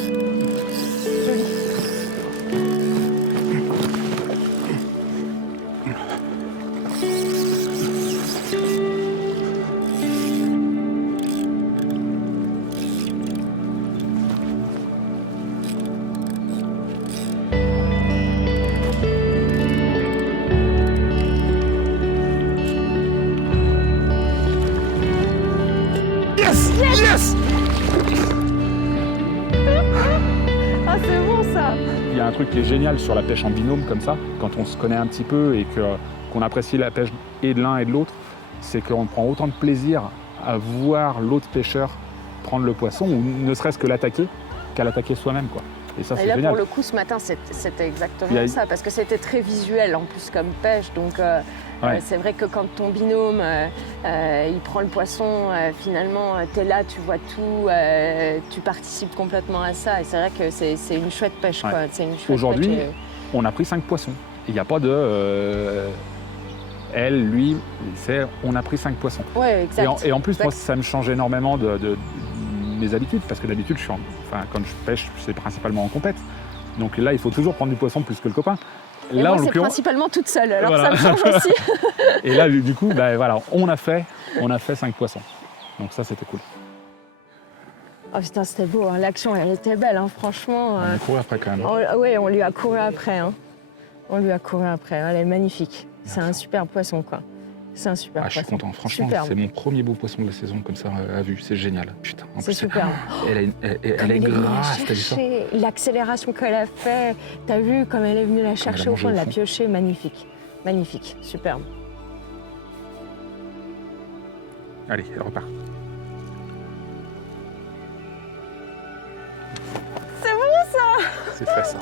Joli. Yes! Yes! Ah, c'est bon ça. Il y a un truc qui est génial sur la pêche en binôme comme ça, quand on se connaît un petit peu et qu'on apprécie la pêche et de l'un et de l'autre, c'est qu'on prend autant de plaisir à voir l'autre pêcheur prendre le poisson, ou ne serait-ce que l'attaquer, qu'à l'attaquer soi-même, quoi. Et ça, Et c'est là, génial. pour le coup, ce matin, c'était exactement Il y a- ça, parce que c'était très visuel en plus comme pêche. Donc, Ouais. c'est vrai que quand ton binôme, il prend le poisson, finalement, tu es là, tu vois tout, tu participes complètement à ça. Et c'est vrai que c'est une chouette pêche, Ouais. quoi. C'est une chouette Aujourd'hui, pêche, on a pris 5 poissons. Il n'y a pas de elle, lui, c'est on a pris 5 poissons. Ouais, exact. Et en plus, moi, Exact. ça me change énormément de mes habitudes, parce que d'habitude, quand je pêche, c'est principalement en compète. Donc là, il faut toujours prendre du poisson plus que le copain. Et Là, moi, en c'est l'occurrence, principalement toute seule, alors Voilà. ça me change aussi. et là, du coup, bah, voilà, on a fait 5 poissons. Donc ça, c'était cool. Oh putain, c'était beau, hein. L'action, elle était belle, hein. Franchement. On a couru après quand même. Oui, on lui a couru après. Hein. On lui a couru après. Elle est magnifique. C'est un super poisson, quoi. C'est un super Ah, je suis poisson. content. Franchement, Superbe. c'est mon premier beau poisson de la saison comme ça à vue. C'est génial. Putain. En C'est plus, superbe. Elle est grasse, t'as vu ça? L'accélération qu'elle a fait, t'as vu comme elle est venue la chercher au mangé fond, au de la fond. piocher, magnifique. Magnifique, superbe. Allez, elle repart. C'est bon ça. C'est fait ça.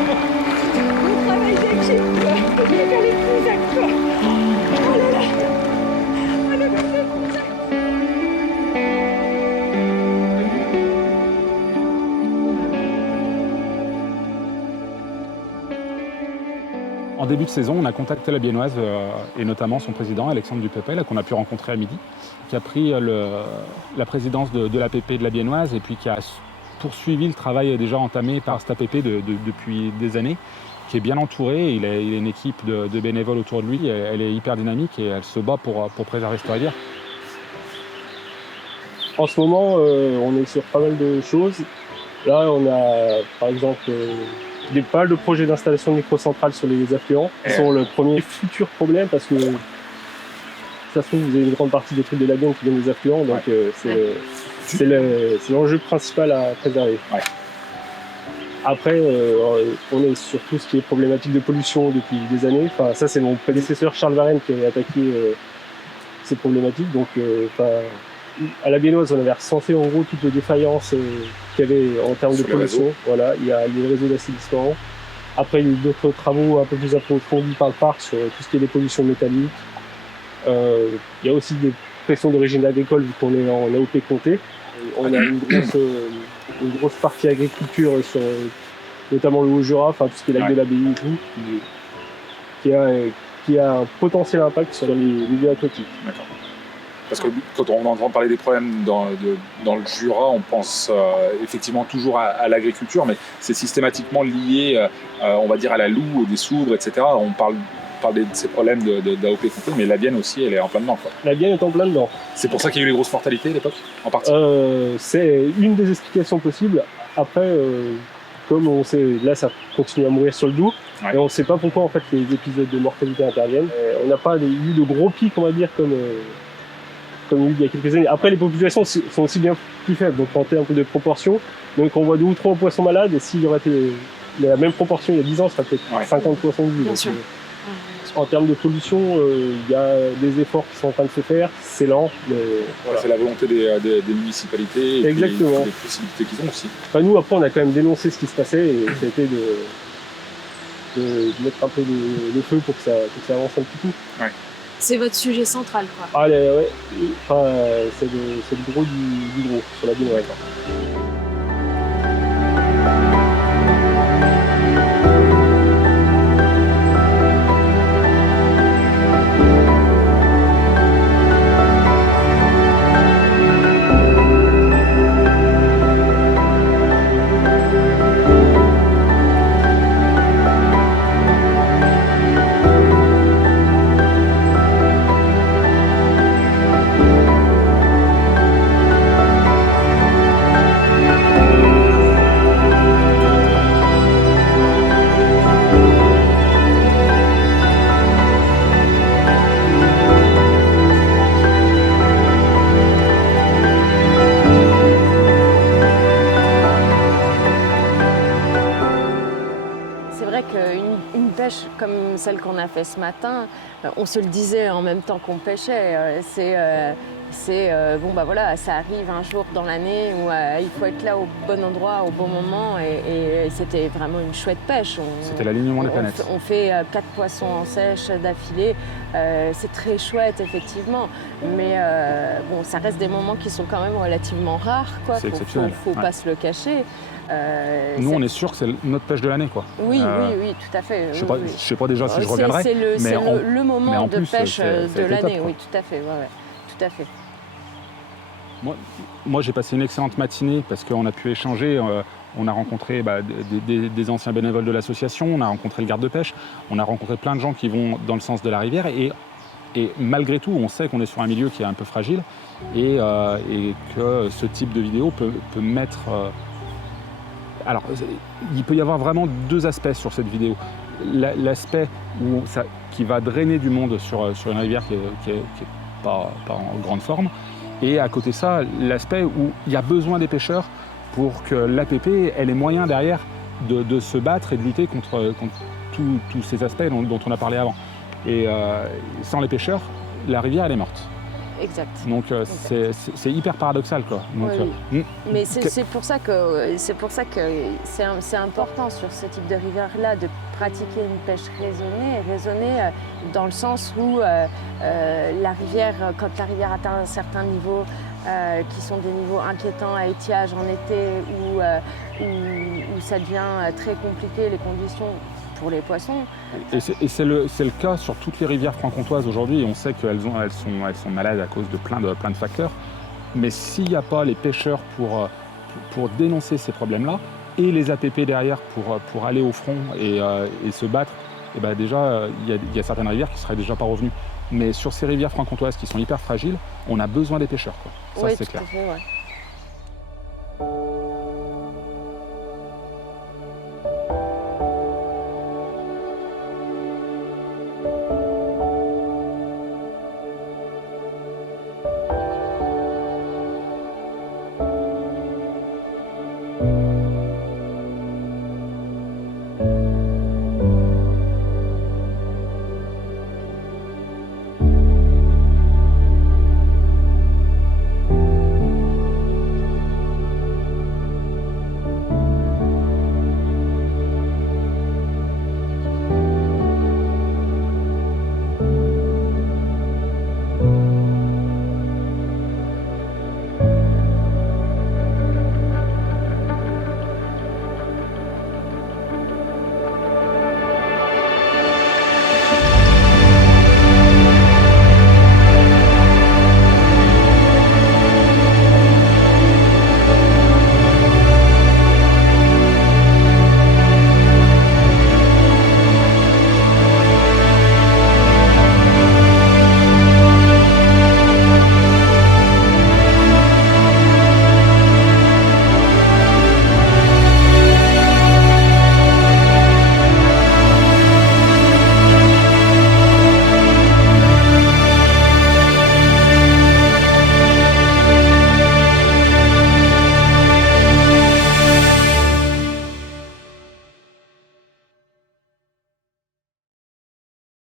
Le travail d'équipe, quoi. Je vais faire les petits actes, quoi. Oh là là. Oh, le petit acte. En début de saison, on a contacté la Biennoise et notamment son président, Alexandre Dupépé, là, qu'on a pu rencontrer à midi, qui a pris la présidence de l'APP de la Biennoise et puis qui a poursuivi le travail déjà entamé par cet APP depuis des années, qui est bien entouré. Il a une équipe de bénévoles autour de lui. Elle est hyper dynamique et elle se bat pour préserver ce rivière. En ce moment, on est sur pas mal de choses. Là, on a par exemple pas mal de projets d'installation de microcentrales sur les affluents qui sont le premier futur problème parce que ça se trouve, vous avez une grande partie des trucs de la Bienne qui viennent des affluents, donc c'est l'enjeu principal à préserver. Ouais. Après, on est sur tout ce qui est problématique de pollution depuis des années. Enfin, ça, c'est mon prédécesseur Charles Varenne qui a attaqué ces problématiques. Donc, à la Biennoise, on avait recensé en gros toutes les défaillances qu'il y avait en termes de pollution. Voilà, il y a les réseaux d'assainissement. Après, il y a eu d'autres travaux un peu plus approfondis par le parc sur tout ce qui est des pollutions métalliques. Il y a aussi des pressions d'origine agricole vu qu'on est en AOP compté. On a une grosse partie agriculture sur notamment le Haut-Jura, enfin tout ce qui est lac de l'Abbaye et tout, qui a un potentiel impact sur les milieux aquatiques. D'accord. Parce que quand on entend parler des problèmes dans le Jura, on pense effectivement toujours à l'agriculture, mais c'est systématiquement lié, on va dire, à la loue, des soubres, etc. On parle de ces problèmes d'AOP compté, mais la Bienne aussi, elle est en plein dedans, quoi. La Bienne est en plein dedans. C'est pour ça qu'il y a eu les grosses mortalités à l'époque, en partie. C'est une des explications possibles. Après, comme on sait, là ça continue à mourir sur le Doubs, Ouais. et on ne sait pas pourquoi en fait les épisodes de mortalité interviennent. On n'a pas eu de gros pics, on va dire, comme il y a eu il y a quelques années. Après, les populations sont aussi bien plus faibles, donc en termes de proportion, donc on voit 2 ou 3 poissons malades, et s'il y aurait été la même proportion il y a 10 ans, ça serait peut-être 50 poissons de vie. Bien Donc, sûr. en termes de pollution, il y a des efforts qui sont en train de se faire, c'est lent, mais voilà. C'est la volonté des municipalités et Exactement. puis des possibilités qu'ils ont aussi. Enfin, nous, après, on a quand même dénoncé ce qui se passait et ça a été de mettre un peu le feu pour que ça avance un petit peu. C'est votre sujet central, quoi. Ah, ouais, enfin, c'est le gros du gros sur la baignoire. C'est vrai qu'une pêche comme celle qu'on a fait ce matin, on se le disait en même temps qu'on pêchait, bon bah voilà, ça arrive un jour dans l'année où il faut être là au bon endroit, au bon moment, et c'était vraiment une chouette pêche. C'était l'alignement des planètes. On fait 4 poissons en sèche d'affilée, c'est très chouette effectivement, mais bon, ça reste des moments qui sont quand même relativement rares, quoi. C'est exceptionnel. Faut pas se le cacher. Nous, on est sûr que c'est notre pêche de l'année, quoi. Oui, oui, tout à fait. Je sais pas déjà si je C'est reviendrai, le mais moment en de plus, pêche ça a de été l'année, top, oui, tout à fait. Ouais, tout à fait. Moi, j'ai passé une excellente matinée parce qu'on a pu échanger. On a rencontré des anciens bénévoles de l'association, on a rencontré le garde de pêche, on a rencontré plein de gens qui vont dans le sens de la rivière. Et malgré tout, on sait qu'on est sur un milieu qui est un peu fragile et que ce type de vidéo peut mettre... Alors, il peut y avoir vraiment 2 aspects sur cette vidéo. L'aspect qui va drainer du monde sur une rivière qui est pas en grande forme. Et à côté de ça, l'aspect où il y a besoin des pêcheurs pour que l'APP ait les moyens derrière de se battre et de lutter contre tous ces aspects dont on a parlé avant. Et sans les pêcheurs, la rivière, elle est morte. Exact. Donc c'est hyper paradoxal, quoi. Donc, oui. Mais c'est pour ça que c'est important sur ce type de rivière-là de pratiquer une pêche raisonnée dans le sens où la rivière, quand la rivière atteint un certain niveau, qui sont des niveaux inquiétants à étiage en été, où ça devient très compliqué les conditions pour les poissons. Et c'est le cas sur toutes les rivières franc-comtoises aujourd'hui. On sait qu'elles sont malades à cause de plein de facteurs. Mais s'il n'y a pas les pêcheurs pour dénoncer ces problèmes-là, et les APP derrière pour aller au front et se battre, et ben déjà, il y a certaines rivières qui ne seraient déjà pas revenues. Mais sur ces rivières franc-comtoises qui sont hyper fragiles, on a besoin des pêcheurs, quoi. Ça, oui, c'est tout clair. à fait, ouais.